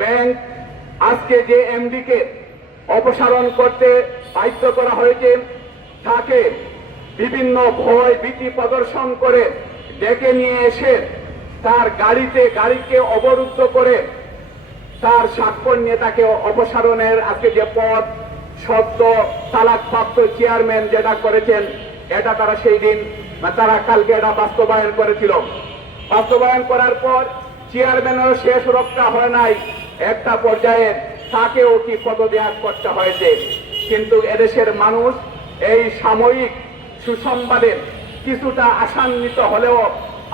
Bank আজকে যে MDK অপসারণ করতে বাধ্য করা হয়েছে, তাকে বিভিন্ন ভয় ভীতি প্রদর্শন করে ডেকে নিয়ে এসে তার গাড়িকে অবরুদ্ধ করে তার স্বাক্ষর নিয়ে তাকে অপসারণের আজকে যে পদ সদ্য তালাকপ্রাপ্ত চেয়ারম্যান যেটা করেছেন, এটা তারা সেই দিন তারা কালকে এটা বাস্তবায়ন করেছিল। বাস্তবায়ন করার পর চেয়ারম্যানেরও শেষ রক্ষা হয় নাই, একটা পর্যায়ে তাকেও কি পদত্যাগ করতে হয়েছে। কিন্তু এদেশের মানুষ এই সাময়িক সুসংবাদে কিছুটা আশান্বিত হলেও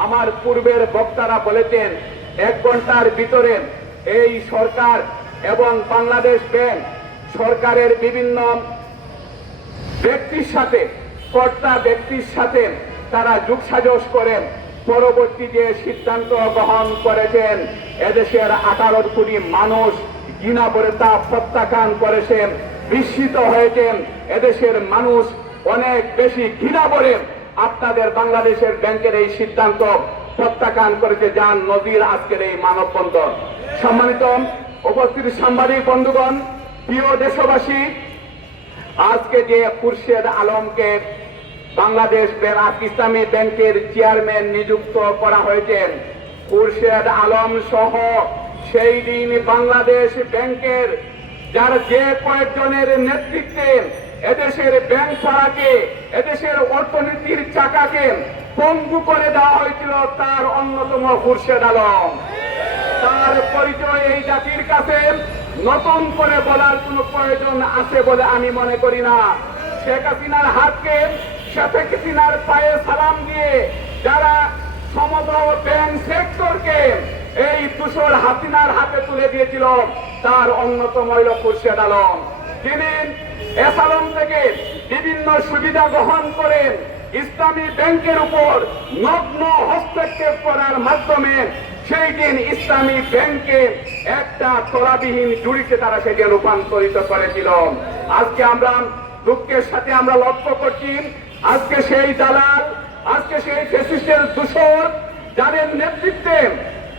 আমার পূর্বের বক্তারা বলেছেন 1 ঘন্টার ভিতরে এই সরকার এবং বাংলাদেশ ব্যাংক সরকারের বিভিন্ন ব্যক্তির সাথে কর্তা ব্যক্তির সাথে তারা যোগসাজশ করেন পরবর্তী যে সিদ্ধান্ত গ্রহণ করেছেন, এদেশের 18 কোটি মানুষ ঘৃণা করে তা প্রত্যাখ্যান করেছেন, বিস্মিত হয়েছেন। এদেশের মানুষ অনেক বেশি ঘৃণা করে আপনাদের বাংলাদেশের ব্যাংকের এই সিদ্ধান্ত প্রত্যাখ্যান করেছে, যার নজির আজকের এই মানববন্ধন। সম্মানিত উপস্থিত সাংবাদিক বন্ধুগণ, প্রিয় দেশবাসী, আজকে যে খুরশেদ আলমকে বাংলাদেশ ইসলামী ব্যাংকের চেয়ারম্যান নিযুক্ত করা হয়েছে, খুরশেদ আলম সহ সেই দিন বাংলাদেশ ব্যাংকের যার যে কয়েকজনের নেতৃত্বে এদেশের ব্যাংক ছাড়াকে এদেশের অর্থনীতির চাকাকে পঙ্গু করে দেওয়া হয়েছিল, তার অন্যতম খুরশেদ আলম। তার পরিচয় এই জাতির কাছে নতুন করে বলার কোনো প্রয়োজন আছে বলে আমি মনে করি না। শেখ হাসিনার হাতকে শেখ হাসিনার পায়ে সালাম দিয়ে যারা সমগ্র ব্যাংক সেক্টরকে এই তুষর হাসিনার হাতে তুলে দিয়েছিল, তার অন্যতম হইল খুরশেদ আলম। তিনি এস আলম থেকে বিভিন্ন সুবিধা গ্রহণ করেন, ইসলামী ব্যাংকের উপর নগ্ন হস্তক্ষেপ করার মাধ্যমে সেই দিন ইসলামী ব্যাংকে একটা তলাবিহীন জুড়িতে তারা সেদিন রূপান্তরিত করেছিল। আজকে আমরা দুঃখের সাথে আমরা লক্ষ্য করছি, আজকে সেই দালাল, আজকে সেই ফ্যাসিস্টের দূষণ যাদের নেতৃত্বে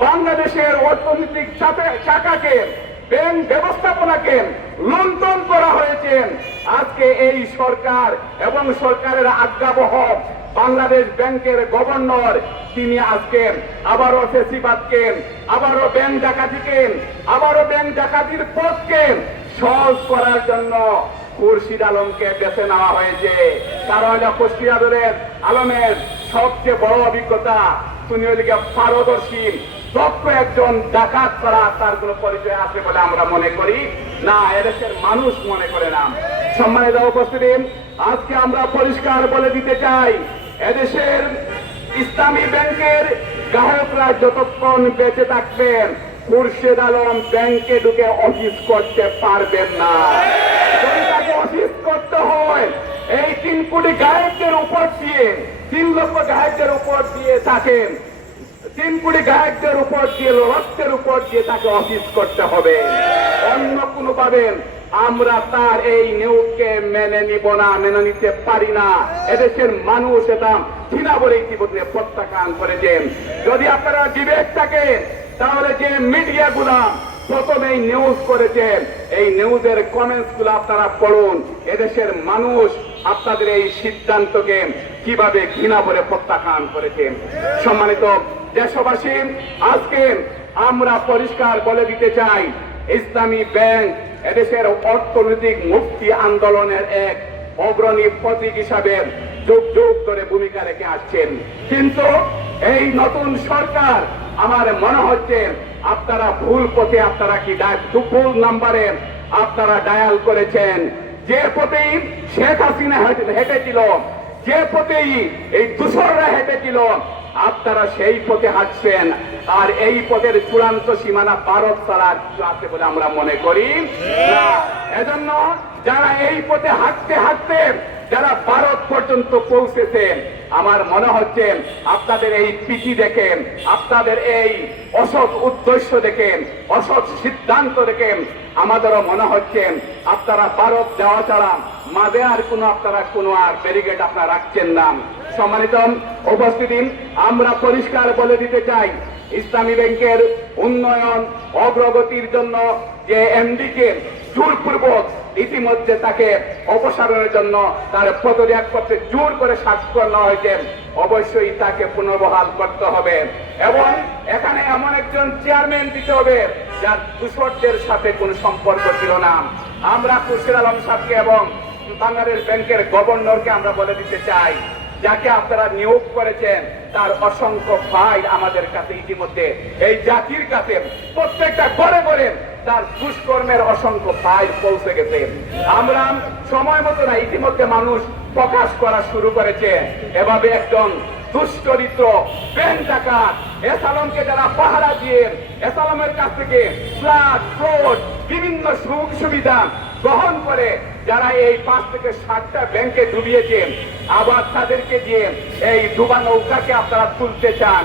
বাংলাদেশের অর্থনৈতিক চাকাকে ব্যাংক ব্যবস্থাপনাকে লুণ্ঠন করা হয়েছে, আজকে এই সরকার এবং সরকারের আজ্ঞাবহ বাংলাদেশ ব্যাংকের গভর্নর তিনি আজকে আবারও ফেসিবাদকে, আবারও ব্যাংক ডাকাতিকে, আবারও ব্যাংক ডাকাতির পথকে সহজ করার জন্য খুরশিদ আলমকে বেছে নেওয়া হয়েছে। কারণ খুরশিদ আলমের সবচেয়ে বড় অভিজ্ঞতা, তিনি ওইদিকে পারদর্শী দক্ষ একজন ডাকাত ছাড়া তার কোন পরিচয় আছে বলে আমরা মনে করি না, এদেশের মানুষ মনে করে না। সম্মানিত উপস্থিতি, আজকে আমরা পরিষ্কার বলে দিতে চাই, এদেশের ইসলামী ব্যাংকের গ্রাহকরা যতক্ষণ বেঁচে থাকবেন খুরশেদ আলম ব্যাংকে ঢুকে অফিস করতে পারবেন না। যদি তাকে অফিস করতে হয় এই 3 কোটি গ্রাহকদের উপর দিয়ে, 3 লক্ষ গ্রাহকদের উপর দিয়ে থাকেন, 3 কোটি গ্রাহকদের উপর দিয়ে, রক্তের উপর দিয়ে তাকে অফিস করতে হবে। অন্য কোনো পাবেন আমরা তার এই নিয়োগকে মেনে নিব না, মেনে নিতে পারি না। এদেশের মানুষ এটা ঘৃণা বলে ইতিমধ্যে প্রত্যাখ্যান করেছেন। যদি আপনারা বিবেক থাকে তাহলে যে মিডিয়াগুলা প্রথমেই নিউজ করেছেন, এই নিউজের কমেন্টস গুলো আপনারা পড়ুন। এদেশের মানুষ আপনাদের এই সিদ্ধান্তকে কিভাবে ঘৃণা বলে প্রত্যাখ্যান করেছেন। সম্মানিত দেশবাসী, আজকে আমরা পরিষ্কার বলে দিতে চাই, ইসলামী ব্যাংক এদেশের অর্থনৈতিক মুক্তি আন্দোলনের এক অগ্রণী প্রতীক হিসাবে যুগ যুগ ধরে ভূমিকা রেখে আসছেন। কিন্তু এই নতুন সরকার আমার মনে হচ্ছে আপনারা ভুল পথে, আপনারা কি ভুল নাম্বারে আপনারা ডায়াল করেছেন। যে পথেই শেখ হাসিনা হেঁটেছিল, যে পথেই এই দূষররা হেঁটেছিল, আপনারা সেই পথে হাঁটছেন। আর এই পথের চূড়ান্ত সীমানা ভারত ছাড়া কিছু আছে বলে আমরা মনে করি না। এজন্য যারা এই পথে হাঁটতে হাঁটতে যারা ভারত পর্যন্ত পৌঁছেছেন, আমার মনে হচ্ছে আপনাদের এই পিটি দেখেন, আপনাদের এই অসৎ উদ্দেশ্য দেখেন, অসৎ সিদ্ধান্ত দেখেন, আমাদেরও মনে হচ্ছে আপনারা ভারত যাওয়া ছাড়া মাঝে আর আপনারা কোনো আর ব্যারিকেড আপনারা রাখছেন না। সম্মানিত উপস্থিতি, আমরা পরিষ্কার বলে দিতে চাই, ইসলামী ব্যাংকের উন্নয়ন অগ্রগতির জন্য যে এমডিকে জোরপূর্বক ইতিমধ্যে তাকে অপসারণের জন্য তার পদত্যাগ করতে জোর করে স্বাক্ষর নেওয়া হয়েছে, অবশ্যই তাকে পুনর্বহাল করতে হবে এবং এখানে এমন একজন চেয়ারম্যান দিতে হবে যার দূষকদের সাথে কোনো সম্পর্ক ছিল না। আমরা খুরশিদ আলম সাহেবকে এবং বাংলাদেশ ব্যাংকের গভর্নরকে আমরা বলে দিতে চাই, যাকে আপনারা নিয়োগ করেছেন তার অসংখ্য ফাইল আমাদের কাছে ইতিমধ্যে এই জাতির কাছে প্রত্যেকটা ঘরে ঘরে তার দুষ্কর্মের অসংখ্য ফাইল পৌঁছে গেছে। আমরা সময় মতো না, ইতিমধ্যে মানুষ প্রকাশ করা শুরু করেছে। এভাবে একজন দুশ্চরিত্র ব্যাংক ডাকাত এসালমকে যারা পাহারা দিয়ে এসালমের কাছ থেকে ফ্ল্যাট ফ্রড বিভিন্ন সুযোগ সুবিধা গ্রহণ করে যারা এই 5 থেকে 7টা ব্যাংকে ডুবিয়েছেন, আবার তাদেরকে দিয়ে এই ডুবা নৌকাকে আপনারা তুলতে চান।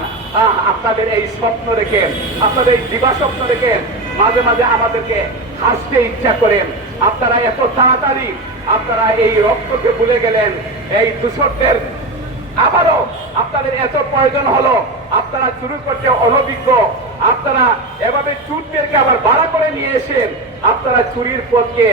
আপনাদের এই স্বপ্ন রেখে, আপনাদের এই দিবা স্বপ্ন রেখে মাঝে মাঝে আমাদেরকে হাসতে ইচ্ছা করেন। আপনারা এত তাড়াতাড়ি আপনারা এই রক্তকে ভুলে গেলেন। এই দূষকদের আবারও আপনাদের এত প্রয়োজন হলো, আপনারা চুরি করতে অনভিজ্ঞ, আপনারা এভাবে চুরদেরকে আবার ভাড়া করে নিয়ে এসেন, আপনারা চুরির পথকে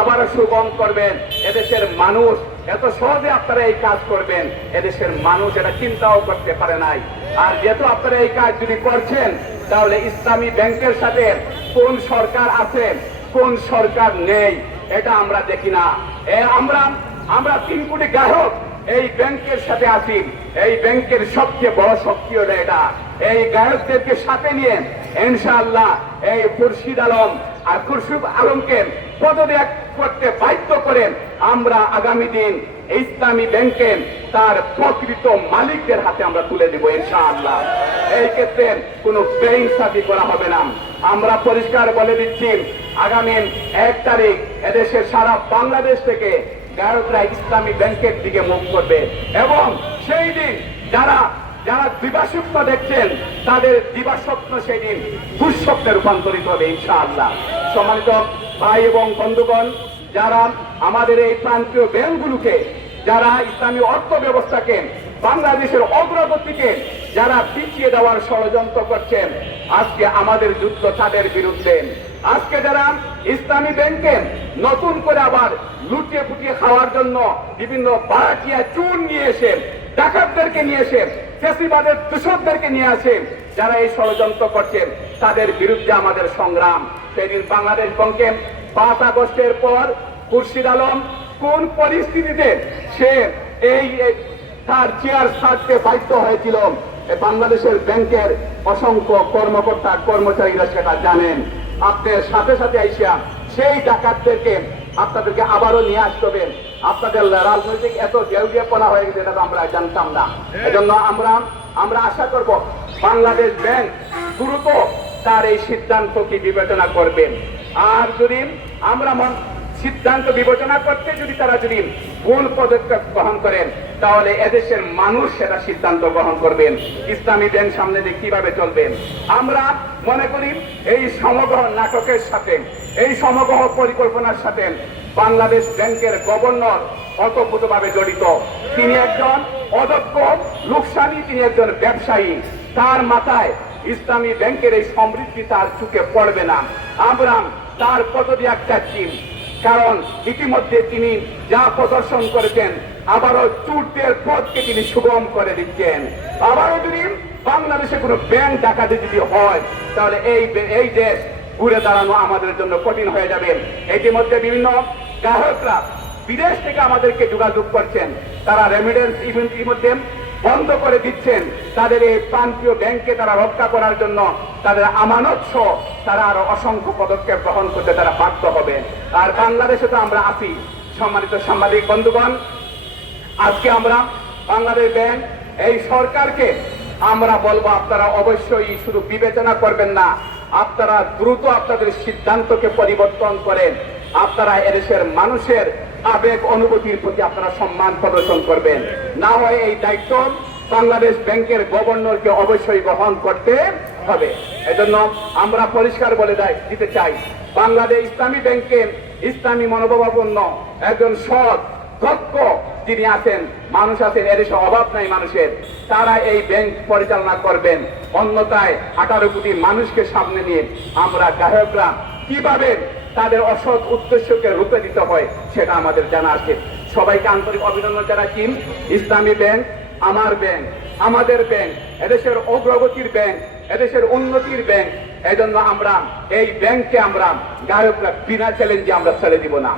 আবারও সুগম করবেন। এদেশের মানুষ এত সহজে আপনারা এই কাজ করবেন, এদেশের মানুষ এটা চিন্তাও করতে পারে নাই। আর যেহেতু আপনারা এই কাজ যদি করছেন, তাহলে ইসলামী ব্যাংকের সাথে কোন সরকার আছে কোন সরকার নেই এটা আমরা দেখি না। আমরা 3 কোটি গ্রাহক এই ব্যাংকের সাথে আছি। এই ব্যাংকের সবচেয়ে বড় শক্তি হলো এটা। এই গ্রাহকদেরকে সাথে নিয়ে ইনশাআল্লাহ এই খুরশিদ আলম আর খুরশিদ আলমকে পদত্যাগ করতে বাধ্য করেন আমরা আগামী দিন ইসলামী ব্যাংকে তার প্রকৃত মালিকদের হাতে আমরা তুলে দেব ইনশাআল্লাহ। এই ক্ষেত্রে কোনো বেইনসাফি করা হবে না। আমরা পরিষ্কার বলে দিচ্ছি, আগামী 1 তারিখ এদেশের সারা বাংলাদেশ থেকে গ্রাহকরা ইসলামী ব্যাংকের দিকে মুখ করবে এবং সেই দিন যারা যারা দিবাস্বপ্ন দেখছেন তাদের দিবাস্বপ্ন সেই দিন দুঃস্বপ্নে রূপান্তরিত হবে ইনশাআল্লাহ। সম্মানিত ভাই এবং বন্ধুগণ, যারা আমাদের এই প্রান্তীয় ব্যাংকগুলোকে, যারা ইসলামী অর্থ ব্যবস্থাকে, বাংলাদেশের অগ্রগতিকে যারা পিছিয়ে দেওয়ার ষড়যন্ত্র করছেন, আজকে আমাদের যুদ্ধ তাদের বিরুদ্ধে। আজকে যারা ইসলামী ব্যাংকে নতুন করে আবার লুটিয়ে ফুটিয়ে খাওয়ার জন্য বিভিন্ন বারাটিয়া চুন নিয়ে এসে, ডাকাতদেরকে নিয়ে এসে, ফ্যাসিবাদের দূষকদেরকে নিয়ে আসে, যারা এই ষড়যন্ত্র করছেন তাদের বিরুদ্ধে আমাদের সংগ্রাম। সেদিন বাংলাদেশ ব্যাংকে 5 আগস্টের পর খুরশিদ আলম কোন পরিস্থিতিতে সে এই তার চেয়ার ছাড়তে বাধ্য হয়েছিল, বাংলাদেশের ব্যাংকের অসংখ্য কর্মকর্তা কর্মচারীরা সেটা জানেন। আপনার সাথে সাথে আইসা সেই ডাকাতদেরকে আপনাদেরকে আবারও নিয়ে আসতে হবে। আপনাদের রাজনৈতিক এত দেউলিয়াপনা হয়ে গেছে, এটা তো আমরা জানতাম না। এজন্য আমরা আশা করব বাংলাদেশ ব্যাংক দ্রুত তার এই সিদ্ধান্তকে বিবেচনা করবেন। আর যদি আমরা সিদ্ধান্ত বিবেচনা করতে যদি তারা যদি ভুল পদক্ষেপ গ্রহণ করেন, তাহলে এদেশের মানুষ সেটা সিদ্ধান্ত গ্রহণ করবেন ইসলামী ব্যাংক সামনে দিয়ে কিভাবে চলবেন। আমরা মনে করি এই সমগ্র নাটকের সাথে, এই সমগ্র পরিকল্পনার সাথে বাংলাদেশ ব্যাংকের গভর্নর ওতপ্রোতভাবে জড়িত। তিনি একজন অদক্ষ লোকসানি, তিনি একজন ব্যবসায়ী। তার মাথায় ইসলামী ব্যাংকের এই সমৃদ্ধি তার চোখে পড়বে না। আমরা তার পদত্যাগ চাচ্ছি, কারণ ইতিমধ্যে তিনি যা প্রদর্শন করেছেন, আবারও চুরদের পথকে তিনি সুগম করে দিচ্ছেন। আবারও যদি বাংলাদেশে কোনো ব্যাংক ডাকাতি যদি হয়, তাহলে এই দেশ ঘুরে দাঁড়ানো আমাদের জন্য কঠিন হয়ে যাবে। ইতিমধ্যে বিভিন্ন গ্রাহকরা বিদেশ থেকে আমাদেরকে যোগাযোগ করছেন, তারা রেমিডেন্স ইতিমধ্যে বন্ধ করে দিচ্ছেন। তাদের এই প্রান্তীয় ব্যাংকে তারা রক্ষা করার জন্য তাদের আমানত সহ তারা আরো অসংখ্য পদক্ষেপ গ্রহণ করতে তারা বাধ্য হবে। আর বাংলাদেশে তো আমরা আছি। সম্মানিত সাংবাদিক বন্ধুগণ, আজকে আমরা বাংলাদেশ ব্যাংক এই সরকারকে আমরা বলবো, আপনারা অবশ্যই শুধু বিবেচনা করবেন না, আপনারা দ্রুত আপনাদের সিদ্ধান্তকে পরিবর্তন করেন। আপনারা এদেশের মানুষের আবেগ অনুভূতির প্রতি আপনারা সম্মান প্রদর্শন করবেন। না হয় এই দায়িত্ব বাংলাদেশ ব্যাংকের গভর্নরকে অবশ্যই গ্রহণ করতে হবে। এজন্য আমরা পরিষ্কার বলে দিতে চাই, বাংলাদেশ ইসলামী ব্যাংকে ইসলামী মনোভাবাপন্ন একজন সৎ দক্ষ যিনি আছেন, মানুষ আছেন, এদেশে অভাব নাই মানুষের, তারা এই ব্যাংক পরিচালনা করবেন। অন্যথায় 18 কোটি মানুষকে সামনে নিয়ে আমরা গায়করা কিভাবে তাদের অসৎ উদ্দেশ্যকে রূপে দিতে হয় সেটা আমাদের জানা আছে। সবাইকে আন্তরিক অভিনন্দন জানাচ্ছি। ইসলামী ব্যাংক আমার ব্যাংক, আমাদের ব্যাংক, এদেশের অগ্রগতির ব্যাংক, এদেশের উন্নতির ব্যাংক। এজন্য আমরা এই ব্যাংককে আমরা গায়করা বিনা চ্যালেঞ্জে আমরা ছেড়ে দিব না।